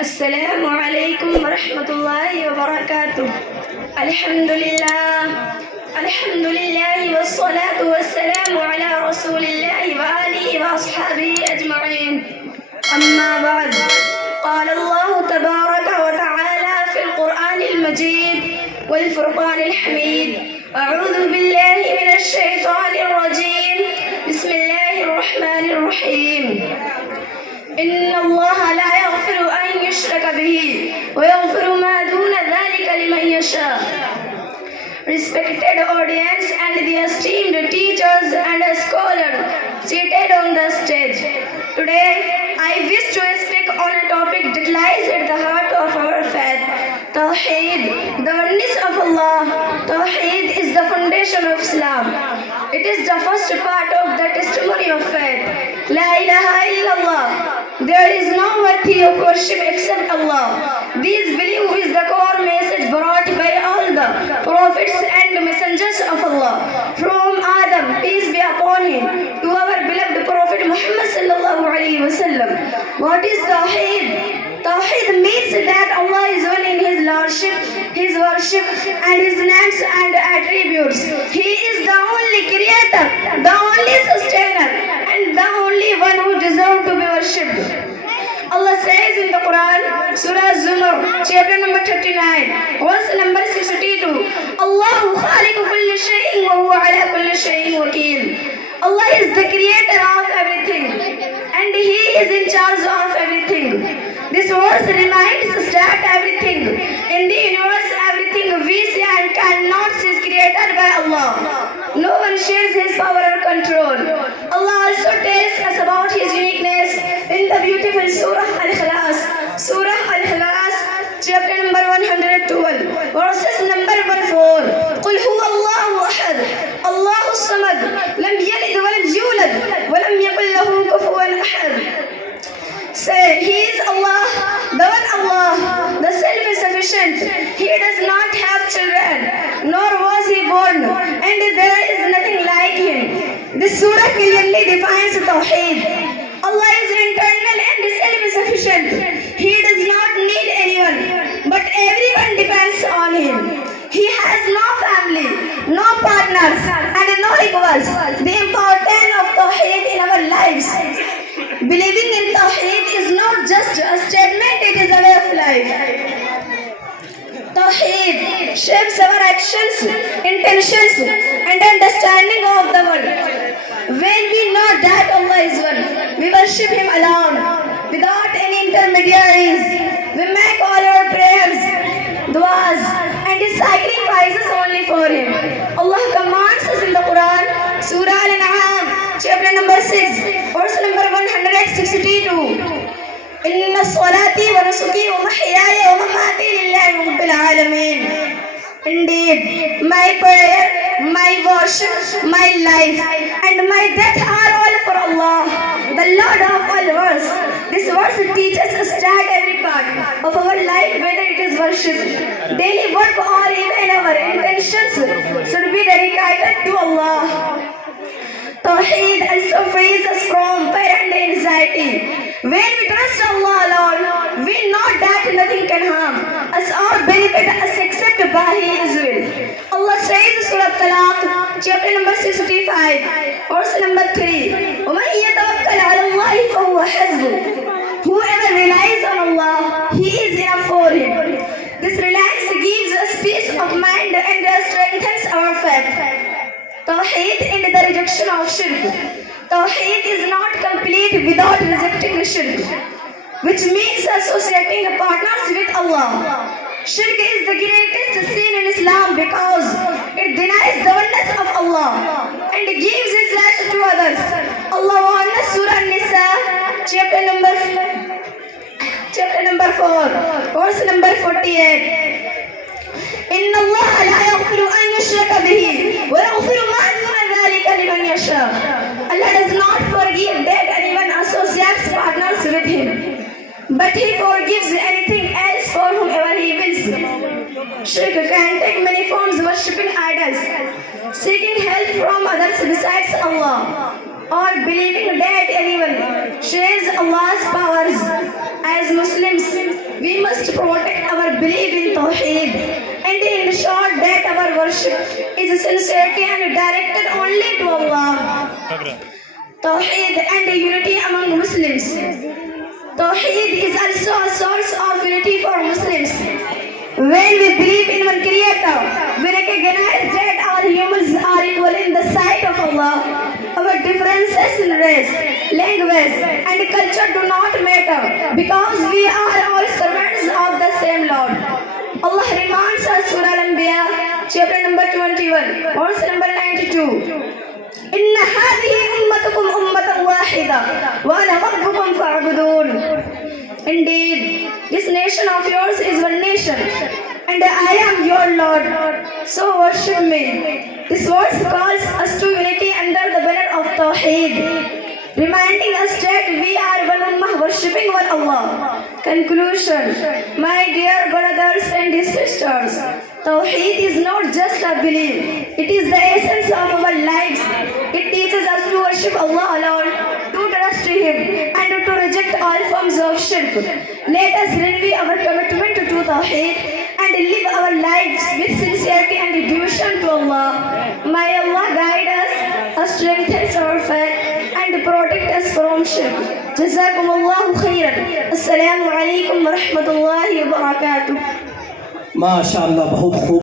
السلام عليكم ورحمة الله وبركاته. الحمد لله والصلاة والسلام على رسول الله وآله وأصحابه أجمعين. أما بعد، قال الله تبارك وتعالى في القرآن المجيد والفرقان الحميد: أعوذ بالله من الشيطان الرجيم. بسم الله الرحمن الرحيم. إن الله لا يغفر أن يشرك به ويغفر ما دون ذلك لمن يشاء. Respected audience and the esteemed teachers and scholars seated on the stage. Today, I wish to speak on a topic that lies at the heart of our faith: Tawheed, the oneness of Allah. Tawheed is the foundation of Islam. It is the first part of the testimony of faith. La ilaha illallah. There is no worthy of worship except Allah. This belief is the core message brought by all the prophets and messengers of Allah, from Adam, peace be upon him, to our beloved Prophet Muhammad sallallahu alaihi wasallam. What is Tawheed? Tawheed means that Allah is one in His Lordship, His worship, and His names and attributes. He is the only creator, the only sustainer, and the only one who deserves to be worshipped. Allah says in the Quran, Surah Zumar, chapter number 39, verse number 62, Allahu khaliqu kulli shay'in wa huwa ala kulli shay'in wakeel. Allah is the creator of everything, and He is in charge of everything. This verse reminds us that everything in the universe, everything we see and cannot see, is created by Allah. No one shares His power or control. Allah also tells us about His uniqueness in the beautiful Surah Al-Ikhlas. Surah Al-Ikhlas, chapter number 112, verses number 14. قُلْ هُوَ اللَّهُ أَحَدٌ اللَّهُ الصَّمَدُ لَمْ يَلِدْ وَلَمْ يُولَدْ وَلَمْ يَكُنْ لَهُ كُفُوًا أَحَدٌ. Say, He is Allah, the one Allah, the self-sufficient. He does not have children, nor was He born, and there is nothing like Him. This surah clearly defines Tawheed. Allah is eternal and self-sufficient. He does not need anyone, but everyone depends on Him. He has no family, no partners, and no equals. The importance of Tawheed in our lives. Believing in Tawheed is not just a statement, it is a way of life. Tawheed shapes our actions, intentions, and understanding of the world. When we know that Allah is one, we worship Him alone, without any intermediaries. We make all our prayers, du'as, and sacrifices only for Him. Allah commands us in the Quran, Surah Al-An'am, chapter number 6, verse number 162. إِنَّ صَلَاتِي وَنُسُكِي وَمَحْيَايَ وَمَمَاتِي لِلَّهِ رَبِّ الْعَالَمِينَ. Indeed, my prayer, my worship, my life, and my death are all for Allah, the Lord of all worlds. This verse teaches us that every part of our life, whether it is worship, daily work, or even our intentions, should be dedicated to Allah. Tawheed also frees us from fear and anxiety. When we trust Allah alone, we know that nothing can harm us or benefit us except by His will. Allah says in Surah Talaq, chapter number 65, verse number 3, وَمَنْ يَتَوَكَّلْ عَلَى اللَّهِ فَهُوَ حَسْبُهُ. Whoever relies on Allah, He is enough for him. This reliance gives us peace of mind and strengthens our faith. Tawheed and the rejection of shirk. Tawheed is not complete without rejecting shirk, which means associating partners with Allah. Shirk is the greatest sin in Islam because it denies the oneness of Allah and gives His right to others. Allah warned us, Surah An-Nisa, chapter number 4, verse number 48. إِنَّ اللَّهَ لَا يَغْفِرُ أَن يُشْرَكَ بِهِ وَيَغْفِرُ مَا دُونَ ذَلِكَ لِمَن يَشَاءُ. Allah does not forgive that anyone associates partners with Him, but He forgives anything else for whomever He wills. Shirk can take many forms: worshipping idols, seeking help from others besides Allah, or believing that anyone shares Allah's powers As Muslims, we must protect our belief in Tawheed and ensure that our worship is sincerity and directed only to Allah. Tawheed and unity among Muslims. Tawheed is also a source of unity for Muslims. When we believe in one Creator, we recognize that all humans are equal in the sight of Allah. Our differences in race, language, and culture do not matter because we are all servants of the same Lord. Allah reminds us Surah Al-Anbiya, chapter number 21, verse number 92. إن هذه أمتكم أمة واحدة وأنا ربكم فاعبدون. Indeed, this nation of yours is one nation, and I am your Lord, so worship me. This verse calls us to unity under the banner of Tawheed, reminding us that we are one ummah worshipping one Allah. Conclusion, my dear brothers and sisters, Tawheed is not just a belief, it is the essence of our lives. It teaches us to worship Allah alone, to trust Him, and to reject all forms of shirk. Let us renew our commitment to Tawheed and live our lives with sincerity and devotion to Allah. May Allah guide us, strengthen our faith, and protect us from shirk. Jazakumullahu khairan. Assalamu alaikum wa rahmatullahi wa barakatuh. माशाअल्लाह, बहुत खूब।